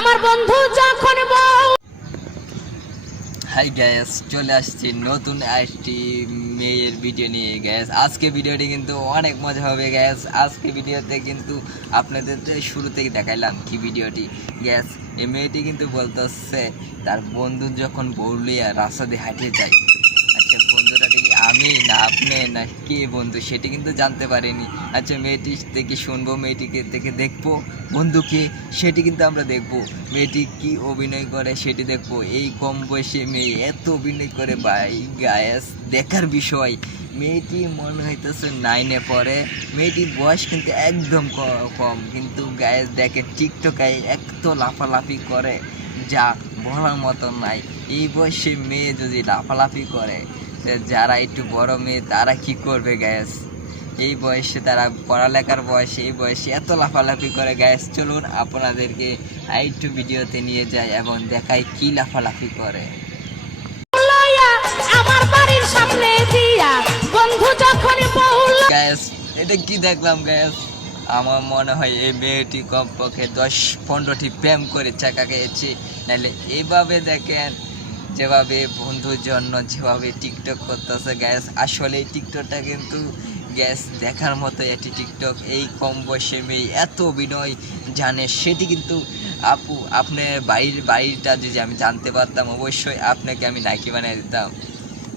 আমার বন্ধু যখন বউ। হাই গ্যাস, চলে আসছি নতুন একটি মেয়ের ভিডিও নিয়ে গ্যাস। আজকে ভিডিওটি কিন্তু অনেক মজা হবে গ্যাস। আজকে ভিডিওতে কিন্তু আপনাদের শুরু থেকে দেখাইলাম কি ভিডিওটি গ্যাস। এই মেয়েটি কিন্তু বলতেছে তার বন্ধু যখন বউলিয়া রাস্তা দিয়ে হাঁটিয়ে যায়। আচ্ছা, বন্ধুটা ঠিক আমি না আপনি না কে বন্ধু সেটি কিন্তু জানতে পারিনি। আচ্ছা, মেয়েটি থেকে শুনবো, মেয়েটিকে থেকে দেখবো বন্ধুকে, সেটি কিন্তু আমরা দেখবো। মেয়েটি কি অভিনয় করে সেটি দেখবো। এই কম বয়সে মেয়ে এত অভিনয় করে ভাই গায়াস, দেখার বিষয়। মেয়েটি মনে হইতেছে 9-এ পড়ে। মেয়েটির বয়স কিন্তু একদম কম, কিন্তু গায়াস দেখে টিকটকে এত লাফালাফি করে যা বলার মতো নাই। এই বয়সে মেয়ে যদি লাফালাফি করে, যারা একটু বড় মেয়ে তারা কি করবে গ্যাস? এই বয়সে তারা পড়ালেখার বয়সে এই বয়সে এত লাফালাফি করে গ্যাস। চলুন আপনাদেরকে একটু ভিডিওতে নিয়ে যাই এবং দেখাই কি লাফালাফি করে আমার বাড়ির সামনে দিয়া বন্ধু যখন বউ। গ্যাস এটা কি দেখলাম গ্যাস? আমার মনে হয় এই মেয়েটি কমপক্ষে 10-15টি প্রেম করে চাকা খেয়েছে। নাহলে এইভাবে দেখেন যেভাবে বন্ধুর জন্য যেভাবে টিকটক করতেছে গ্যাস। আসলে এই টিকটকটা কিন্তু গ্যাস দেখার মতো একটি টিকটক। এই কম বয়সে মেয়ে এত অভিনয় জানে, সেটি কিন্তু আপু আপনার বাড়িটা যদি আমি জানতে পারতাম অবশ্যই আপনাকে আমি নায়িকা বানিয়ে দিতাম।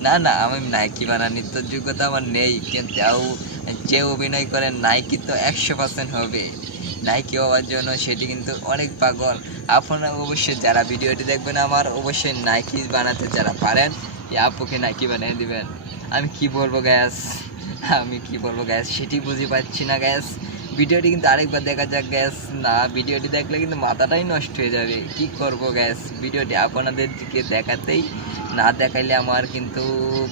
না না, আমি নায়িকা বানানোর তো যোগ্যতা আমার নেই, কিন্তু যে অভিনয় করে নায়িকা তো 100% হবে। নায়িকা হওয়ার জন্য সেটি কিন্তু অনেক পাগল। আপনারা অবশ্যই যারা ভিডিওটি দেখবেন আমার অবশ্যই নায়িকা বানাতে যারা পারেন এই আপুকে নায়িকা বানিয়ে দিবেন। আমি কি বলবো গ্যাস, সেটি বুঝে পাচ্ছি না গ্যাস। ভিডিওটি কিন্তু আরেকবার দেখা যাক গ্যাস। না, ভিডিওটি দেখলে কিন্তু মাথাটাই নষ্ট হয়ে যাবে। কি করব গ্যাস, ভিডিওটি আপনাদের দিকে দেখাতেই না দেখাইলে আমার কিন্তু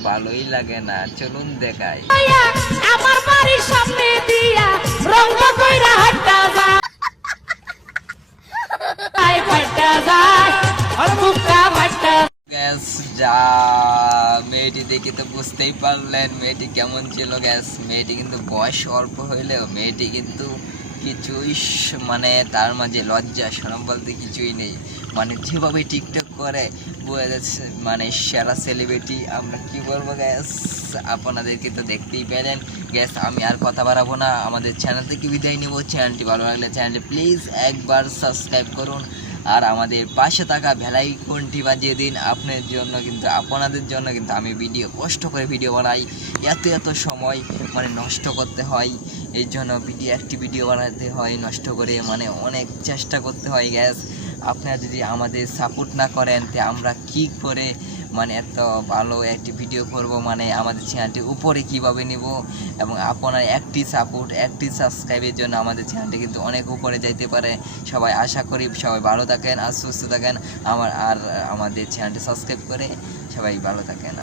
ভালোই লাগে না। চলুন দেখাই। আমার বাড়ির সামনে দিয়া রঙ্গ কইরা হাঁটা যায়, হাঁটা যায় আর বুকা হাঁটা গ্যাস যা মেয়েটি দেখে তো বুঝতেই পারলেন মেয়েটি কেমন ছিল গ্যাস। মেয়েটি কিন্তু বয়স অল্প হইলেও মেয়েটি কিন্তু কিছুই মানে তার মাঝে লজ্জা শরম বলতে কিছুই নেই। মানে যেভাবে টিকটক করে বোঝা যাচ্ছে মানে সেরা সেলিব্রিটি। আমরা কি বলবো গ্যাস, আপনাদেরকে তো দেখতেই পেলেন গ্যাস। আমি আর কথা বাড়াবো না, আমাদের চ্যানেল থেকে বিদায় নেব। চ্যানেলটি ভালো লাগলে চ্যানেলটি প্লিজ একবার সাবস্ক্রাইব করুন আর আমাদের পাশে থাকা বেল আইকনটি বাজিয়ে দিন। আপনাদের জন্য কিন্তু আপনাদের জন্য কিন্তু আমি কষ্ট করে ভিডিও বানাই। এত সময় মানে নষ্ট করতে হয়, এই জন্য একটি ভিডিও বানাতে হয় নষ্ট করে, মানে অনেক চেষ্টা করতে হয় গ্যাস। আপনারা যদি আমাদের সাপোর্ট না করেন তো আমরা কি করে মানে এত ভালো একটি ভিডিও করব, মানে আমাদের চ্যানেলটি উপরে কিভাবে নেব। এবং আপনার একটি সাপোর্ট একটি সাবস্ক্রাইবের জন্য আমাদের চ্যানেলটি কিন্তু অনেক উপরে যাইতে পারে। সবাই আশা করি সবাই ভালো থাকেন আর সুস্থ থাকেন। আমাদের চ্যানেলটি সাবস্ক্রাইব করে সবাই ভালো থাকেন।